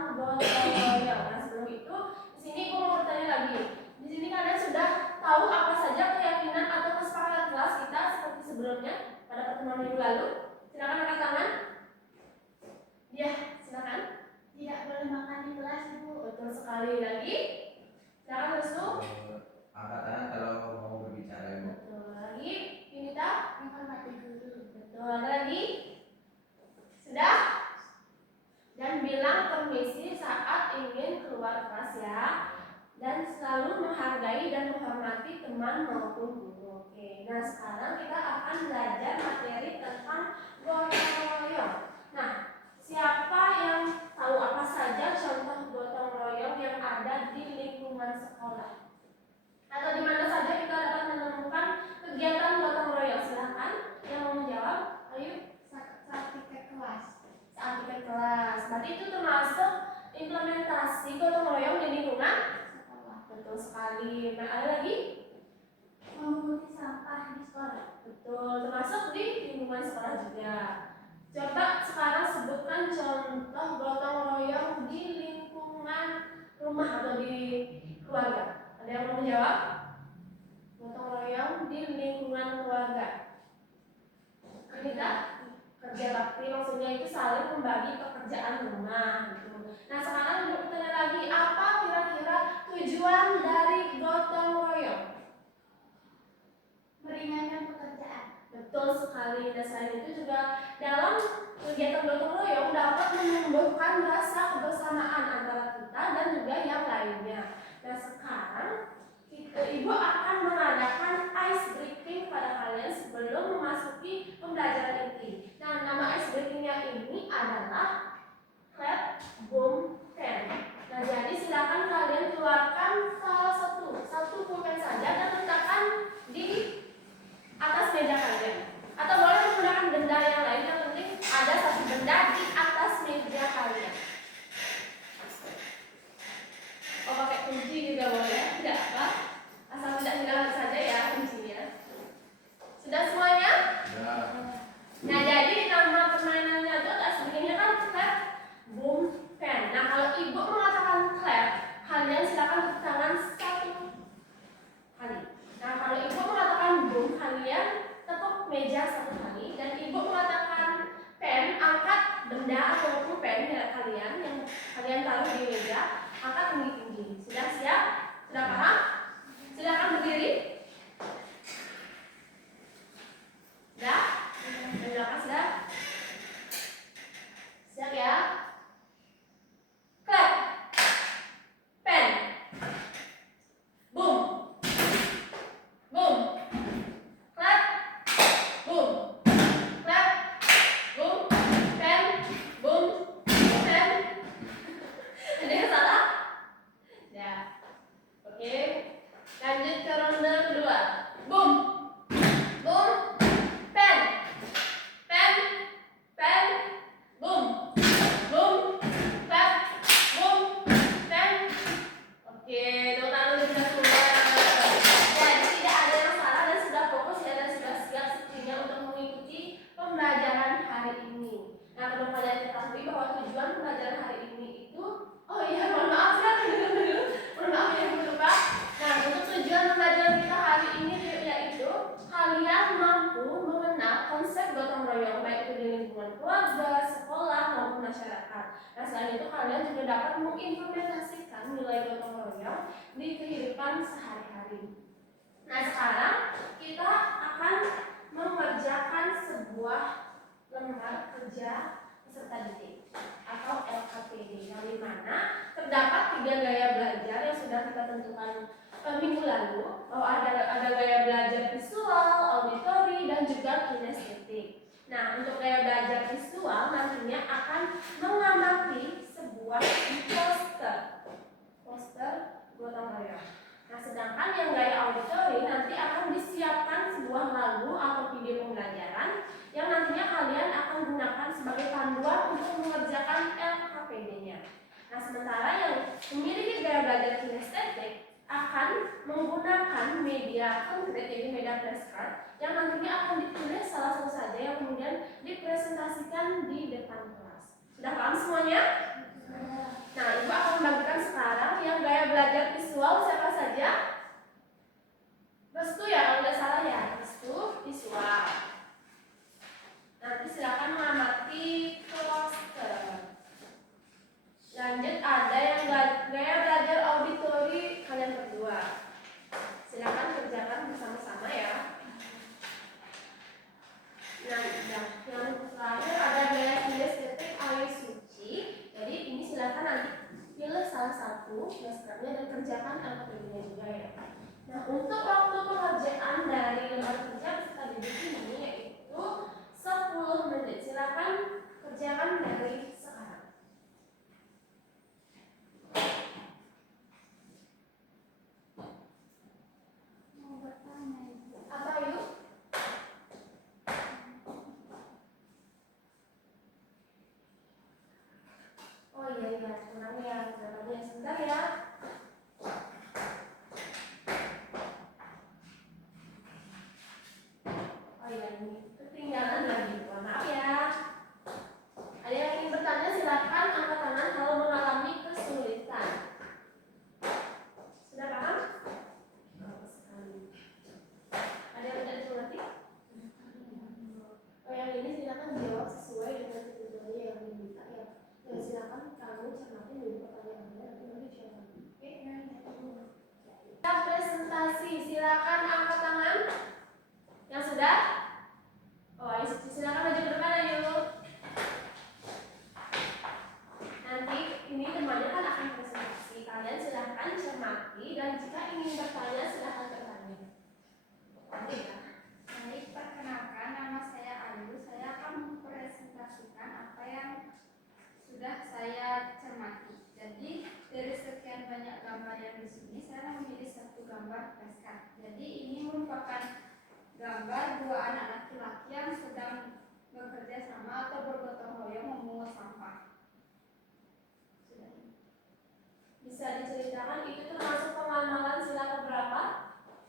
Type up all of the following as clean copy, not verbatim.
tentang gotong royong. Nah, sebelum itu, di sini aku mau bertanya lagi. Di sini kalian sudah tahu apa saja keyakinan atau kesepakatan kelas kita seperti sebelumnya pada pertemuan minggu lalu? Silakan angkat tangan. Ya, silakan. Tidak boleh makan di kelas, Ibu. Betul sekali. Lagi. Silakan Restu. Angkat tangan kalau mau berbicara, Ibu. Betul. Lagi. Yunita. Menghormati guru. Betul. Ada lagi? Sudah? Dan bilang permisi saat ingin keluar kelas ya. Dan selalu menghargai dan menghormati teman maupun guru. Oke. Nah, sekarang kita akan belajar materi tentang gotong royong. Nah, siapa yang tahu apa saja contoh gotong royong yang ada di lingkungan sekolah? Atau di mana saja kita dapat menemukan kegiatan gotong royong? Silahkan yang mau menjawab. Ayo. Saat tiket kelas. Saat tiket kelas. Berarti itu termasuk implementasi gotong royong di lingkungan Sekolah. betul sekali. Nah, ada lagi? Memunguti sampah di sekolah. Betul, termasuk di lingkungan sekolah juga. Coba sekarang sebutkan contoh gotong royong di lingkungan rumah atau di keluarga. Ada yang mau menjawab? Gotong royong di lingkungan keluarga. Kita kerja bakti maksudnya itu saling membagi pekerjaan rumah gitu. Nah, sekarang bertanya lagi, apa kira-kira tujuan dari gotong royong? Meringankan pekerjaan. Betul sekali. Dan selain itu juga dalam kegiatan gotong royong dapat menumbuhkan rasa kebersamaan antara kita dan juga yang lainnya. Nah, sekarang Ibu akan mengadakan ice breaking pada kalian sebelum memasuki pembelajaran inti. Nah, nama ice breakingnya ini adalah clap, boom, pen. Nah, jadi silakan kalian keluarkan salah satu pulpen saja dan letakkan di atas meja kalian. Atau boleh menggunakan benda yang lain, yang penting ada satu benda di atas meja kalian. Oh, pakai kunci juga boleh, tidak apa. Asal tidak hilang saja ya kuncinya. Sudah semuanya? Ya. Nah, jadi nama permainannya itu aslinya kan clap, boom, pen. Nah, kalau ibu mengatakan clap, kalian silakan tepuk tangan satu kali. Nah, kalau ibu mengatakan boom, kalian tepuk meja satu kali. Dan ibu mengatakan pen, angkat benda ataupun pen kalian yang kalian taruh di meja, angkat tinggi-tinggi. Sudah siap? Sudah paham? Silakan berdiri. Sudah? Silakan sudah. Siap ya? Clap, pen, boom, boom, clap, boom, clap, boom, pen, boom, pen. Ada yang salah? Ya. Oke. Lanjut ke ronde kedua. Boom, boom, pen, pen, pen, boom, boom, clap, boom, pen. Oke, tepuk tangan dulu sudah semua. Jadi tidak ada yang salah dan sudah fokus ya dan sudah siap sepertinya untuk mengikuti pembelajaran hari ini. Nah, perlu kalian ketahui bahwa tujuan pembelajaran hari ini itu, oh iya, mohon maaf ya, mohon maaf ya, lupa. Nah, untuk tujuan pembelajaran kita hari ini yaitu kalian mampu mengenal konsep gotong royong baik itu di lingkungan keluarga, sekolah maupun masyarakat. Nah, selain itu kalian juga dapat mengimplementasikan nilai gotong royong di kehidupan sehari-hari. Nah, sekarang kita akan mengerjakan sebuah lembar kerja peserta didik atau LKPD yang dimana terdapat 3 gaya belajar yang sudah kita tentukan minggu lalu, bahwa ada gaya belajar visual, auditori, dan juga kinestetik. Nah, untuk gaya belajar visual nantinya akan mengamati sebuah poster gotong royong. Nah, sedangkan yang gaya auditori nanti akan disiapkan sebuah lagu atau video pembelajaran yang nantinya kalian akan gunakan sebagai panduan untuk mengerjakan LKPD-nya. Nah, sementara yang memiliki gaya belajar kinestetik akan menggunakan media konkret, yaitu media flashcard yang nantinya akan ditulis salah satu saja yang kemudian dipresentasikan di depan kelas. Sudah paham semuanya? Nah, Ibu akan membagikan sekarang yang gaya belajar visual siapa saja? Restu ya, kalau nggak salah ya, Restu visual. Nanti silakan mengamati poster. Lanjut ada yang gaya belajar auditori kalian berdua. Silakan kerjakan bersama-sama ya. Nah, yang terakhir ada gaya kinestetik air suci. Jadi ini silakan nanti pilih salah satu dasarnya dan kerjakan aktivitasnya juga ya. Nah, untuk waktu pengerjaan dari lembar kerja peserta didik ini yaitu 10 menit. Silakan kerjakan dari sekarang. Mau bertanya Ibu. Apa yuk? Oh iya, tenang ya, sebentar ya. Oh iya, ini ketinggalan lagi, mohon maaf ya. Ada yang ingin bertanya silakan angkat tangan kalau mengalami kesulitan. Sudah paham? Bagus sekali. Ada yang tidak mengerti? Oh yang ini silakan jawab sesuai dengan ketentuannya yang diminta ya. Dan silakan kamu cermati dulu pertanyaannya nanti jawab. Oke? Kita presentasi, silakan angkat tangan. Yang sudah? Oh, ayo silakan maju ke depan ayo. Nanti ini temannya kan akan presentasi. Kalian silakan cermati dan jika ingin bertanya silakan bertanya. Oke ya. Baik, perkenalkan nama saya Ayu. Saya akan mempresentasikan apa yang sudah saya cermati. Jadi dari sekian banyak gambar yang di sini, saya memilih satu gambar postcard. Jadi ini merupakan gambar dua anak laki-laki yang sedang bekerja sama atau bergotong royong memungut sampah. Sudah. Bisa diceritakan itu termasuk pengamalan sila keberapa?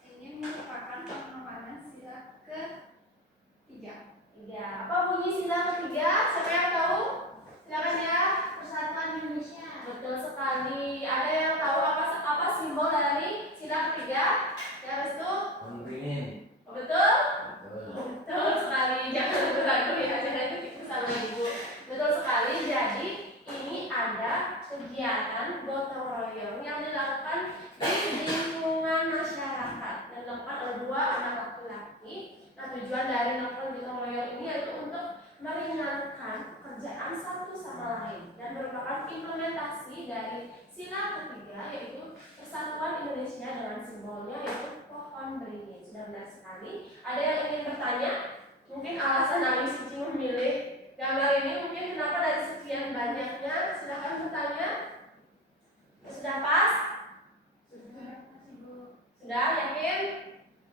Ini merupakan pengamalan sila ke-3. Apa bunyi sila ketiga? Siapa yang tahu? Silakan ya. Persatuan Indonesia. Betul sekali. Ada yang tahu apa simbol dari sila ketiga? Ya, Restu? Beringin. Oh, betul? Betul. Betul sekali. Jangan ragu ya. Jangan ikut sama Ibu. Betul sekali. Jadi ini ada kegiatan gotong royong yang dilakukan di lingkungan masyarakat dan dilakukan oleh dua anak laki-laki. Nah, tujuan dari melakukan gotong royong ini yaitu untuk meringankan kerjaan satu sama lain dan merupakan implementasi dari sila ketiga yaitu Persatuan Indonesia dengan simbolnya yaitu pohon beringin. Sudah benar sekali. Ada yang ingin bertanya? Mungkin alasan Ayu Suci memilih gambar ini mungkin kenapa dari sekian banyaknya? Silakan bertanya. Sudah pas? Sudah yakin?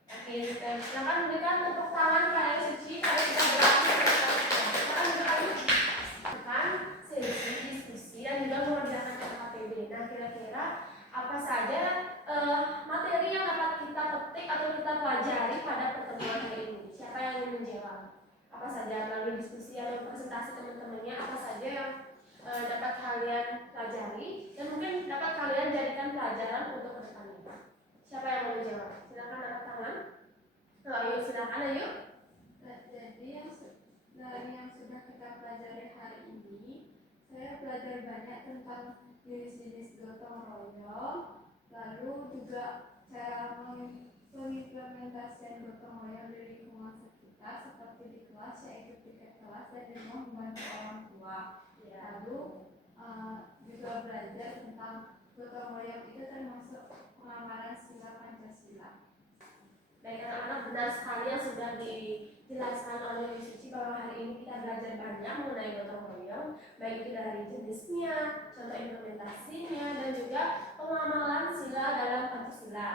Yakin. Silakan berikan tepuk tangan kepada Ayu Suci karena sudah berhasil. Silakan bertanya. Sesi diskusi dan juga mengerjakan KKPB. Nah, kira-kira apa saja materi yang dapat kita petik atau kita pelajari pada pertemuan hari ini? Siapa yang ingin menjawab? Apa saja melalui diskusi atau presentasi teman-temannya? Apa saja yang dapat kalian pelajari dan mungkin dapat kalian jadikan pelajaran untuk kedepannya? Siapa yang mau menjawab? Silakan angkat tangan. Ayo, silakan ayo. Jadi dari yang sudah kita pelajari hari ini, saya belajar banyak tentang jenis-jenis gotong royong, lalu juga cara mengimplementasikan gotong royong di lingkungan sekitar seperti di kelas yaitu tiket kelas dan juga membantu orang tua. Lalu juga belajar tentang gotong royong itu termasuk pengamalan sila Pancasila. Baik anak-anak, benar sekali yang sudah dijelaskan oleh Ibu Suci bahwa hari ini kita belajar banyak mengenai gotong royong, baik itu dari jenisnya, contoh implementasinya, dan juga pengamalan sila dalam Pancasila.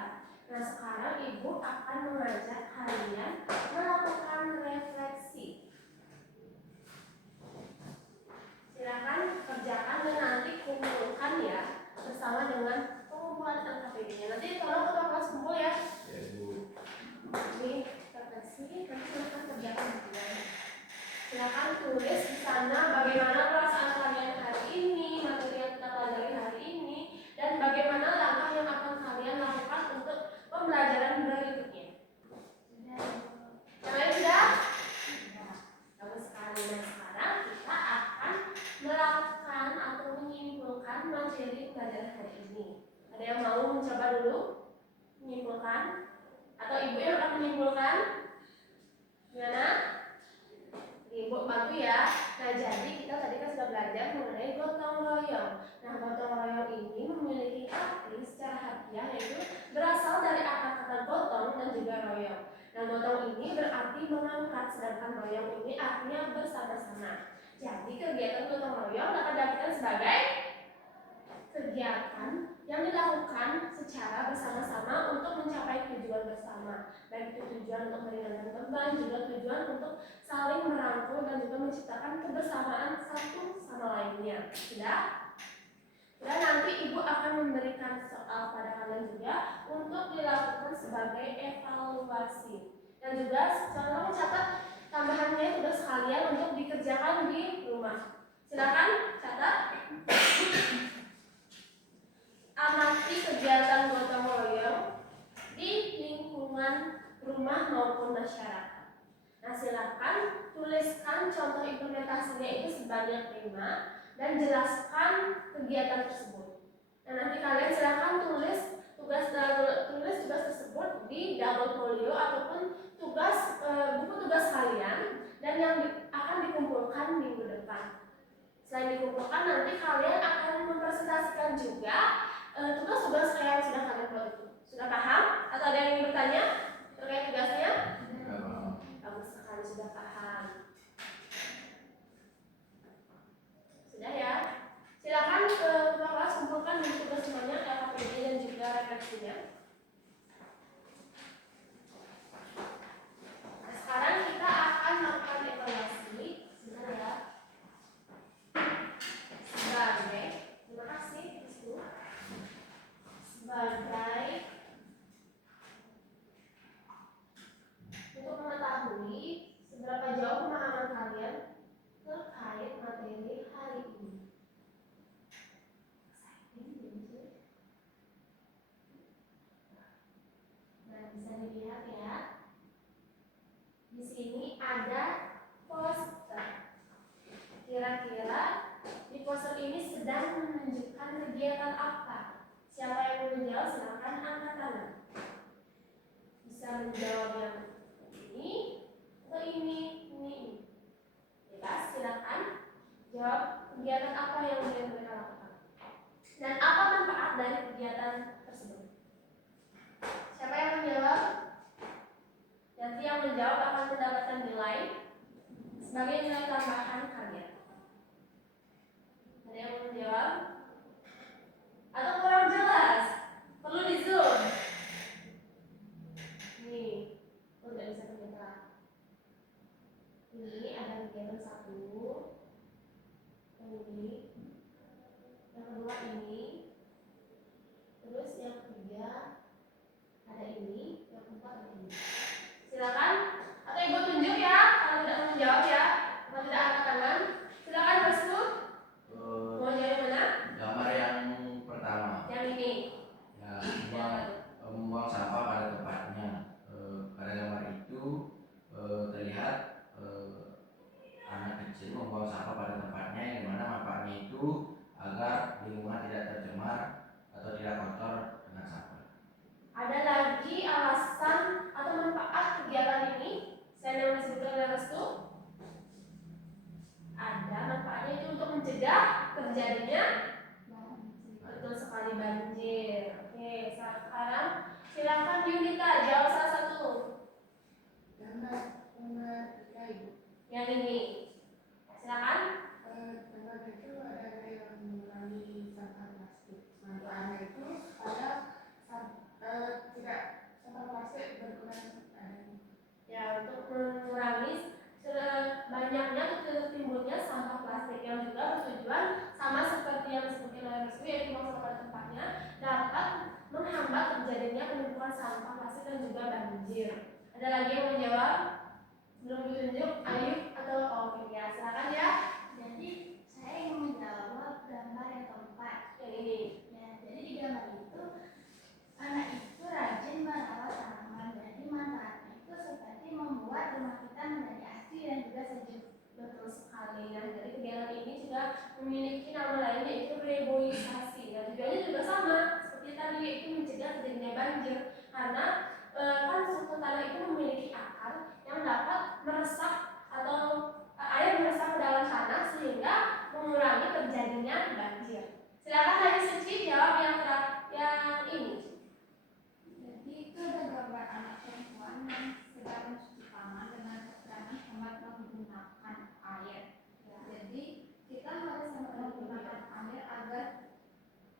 Nah, sekarang Ibu akan mengajak kalian melakukan refleksi. Silakan kerjakan dan nanti kumpulkan ya bersama dengan pengumpulan LKPD-nya. Nanti tolong ketua kelas kumpul ya. Ya, Bu. Ini refleksi, nanti silakan kerjakan juga. Silakan tulis di sana bagaimana perasaan kalian hari ini, materi yang materi pelajaran hari ini. Ada yang mau mencoba dulu menyimpulkan? Atau ibu yang akan menyimpulkan? Gimana? Ibu bantu ya. Nah, jadi kita tadi kan sudah belajar mengenai gotong royong. Nah, gotong royong ini memiliki arti secara harfiah yaitu berasal dari akar kata gotong dan juga royong. Nah, gotong ini berarti mengangkat, sedangkan royong ini artinya bersama-sama. Jadi, kegiatan gotong royong dapat diartikan sebagai kegiatan yang dilakukan secara bersama-sama untuk mencapai tujuan bersama. Baik itu tujuan untuk meringankan beban, juga tujuan untuk saling merangkul dan juga menciptakan kebersamaan satu sama lainnya. Sudah? Dan nanti ibu akan memberikan soal pada kalian juga untuk dilakukan sebagai evaluasi. Dan juga jangan catat tambahannya tugas kalian untuk dikerjakan di rumah. Silakan catat. Amati kegiatan gotong royong di lingkungan rumah maupun masyarakat. Nah, silakan tuliskan contoh implementasinya itu sebanyak 5 dan jelaskan kegiatan tersebut. Nah, nanti kalian silakan tulis tugas tersebut di double folio ataupun buku tugas kalian dan yang akan dikumpulkan minggu depan. Selain dikumpulkan, nanti kalian akan mempresentasikan juga tugas-tugas yang sudah kalian buat itu. Sudah paham? Atau ada yang ingin bertanya terkait tugasnya? Bagus sekali, sudah paham. Sudah ya? Silakan ke kelas kumpulkan tugas semuanya, LKPD dan juga refleksinya. Nah, sekarang kita akan melakukan evaluasi. Sebentar ya. Terima kasih, Ibu. Sebagai untuk mengetahui seberapa jauh pemahaman kalian terkait materi hari ini. Nah, bisa dilihat ya. Di sini ada poster. Kira-kira di poster ini sedang menunjukkan kegiatan apa? Siapa yang mau menjawab silakan angkat tangan. Bisa menjawab yang ini atau ini. Bebas, silakan jawab kegiatan apa yang mereka lakukan dan apa manfaat dari kegiatan tersebut. Siapa yang menjawab? Nanti yang menjawab akan mendapatkan nilai sebagai nilai tambahan kalian. Ada yang mau menjawab? Atau kurang jelas? Perlu di zoom. Nih, udah bisa terlihat. Ini ada kegiatan 1, ini, yang kedua ini, terus yang ketiga ada ini, yang keempat ada ini. Silakan, atau ibu tunjuk ya kalau tidak mau menjawab ya, kalau tidak angkat tangan. Silakan Restu. Mau jawab mana? Gambar yang pertama. Yang ini. Ya, membuang sampah pada tempatnya. Pada gambar itu terlihat anak kecil membuang sampah pada tempatnya, yang dimana manfaatnya itu agar lingkungan tidak tercemar atau tidak kotor dengan sampah. Ada lagi alasan atau manfaat kegiatan ini selain yang disebutkan oleh Restu? Ada manfaatnya itu untuk mencegah terjadinya betul sekali banjir. Oke, sekarang silakan Yunita jawab salah satu. Yang ini. Silakan. Gambar itu ada yang mengurangi sampah plastik. Manfaatnya itu ada tidak sampah plastik berkurang. Ya, untuk mengurangi banyaknya atau timbulnya sampah plastik yang juga bertujuan sama seperti yang disebutkan oleh Restu, yaitu membuang sampah pada tempatnya dapat menghambat terjadinya penumpukan sampah plastik dan juga banjir. Ada lagi yang menjawab? Belum ditunjuk, Ayu atau Oke ya, silakan ya. Jadi saya ingin menjawab gambar yang keempat. Yang ini. Ya, jadi di gambar itu anak itu rajin merawat tanaman. Jadi manfaatnya itu seperti membuat rumah kita menjadi asri dan juga sejuk. Betul sekali. Nah, jadi kegiatan ini juga memiliki nama lain yaitu reboisasi.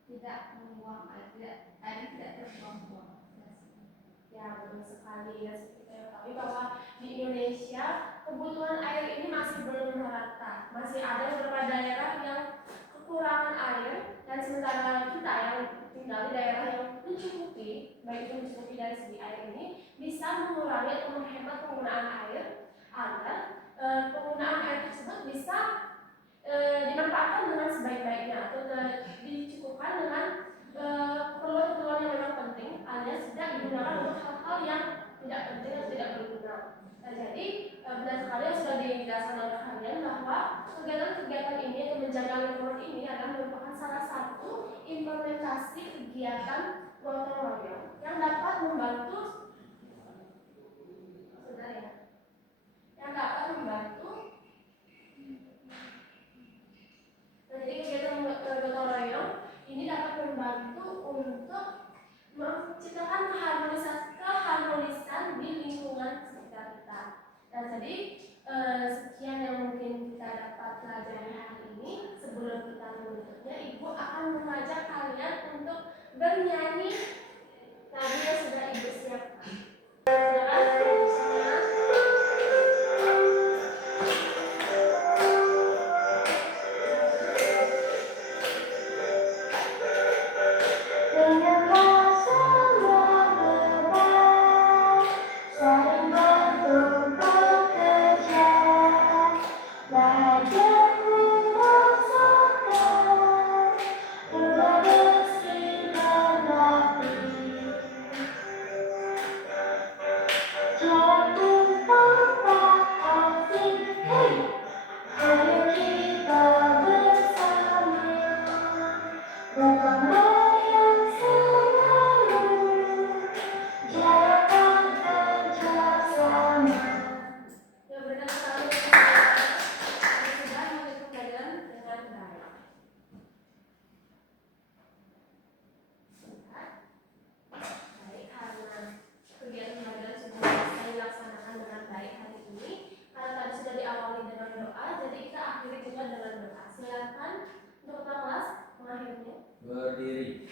tidak membuang air, tidak terbuang-buang. Ya, betul sekali. Ya, seperti kita ketahui bahwa di Indonesia kebutuhan air ini masih belum merata. Masih ada beberapa daerah yang kekurangan air, dan sementara kita yang tinggal di daerah yang mencukupi, baik itu mencukupi dari segi air ini, bisa mengurangi atau menghemat penggunaan air agar penggunaan air tersebut bisa dimanfaatkan dengan sebaik-baiknya atau dicukupkan dengan keperluan-keperluan yang memang penting, alias tidak digunakan untuk hal-hal yang tidak penting atau tidak berguna. Nah, jadi benar sekali yang sudah dijelaskan oleh kalian bahwa kegiatan-kegiatan ini atau menjaga lingkungan ini adalah merupakan salah satu implementasi kegiatan gotong royong yang dapat membantu, sebentar ya, yang dapat membantu. Nah, jadi kegiatan gotong royong ini dapat membantu untuk menciptakan keharmonisan di lingkungan sekitar kita. Dan jadi sekian yang mungkin kita dapat pelajari hari ini. Sebelum kita menutupnya, Ibu akan mengajak kalian untuk bernyanyi lagu yang sudah Ibu siapkan. Berdiri.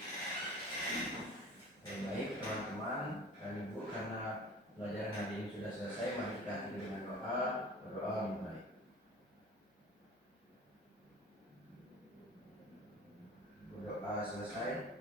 Baik teman-teman dan Ibu, karena pelajaran hari ini sudah selesai, mari kita akhiri dengan doa. Berdoa dimulai. Berdoa selesai.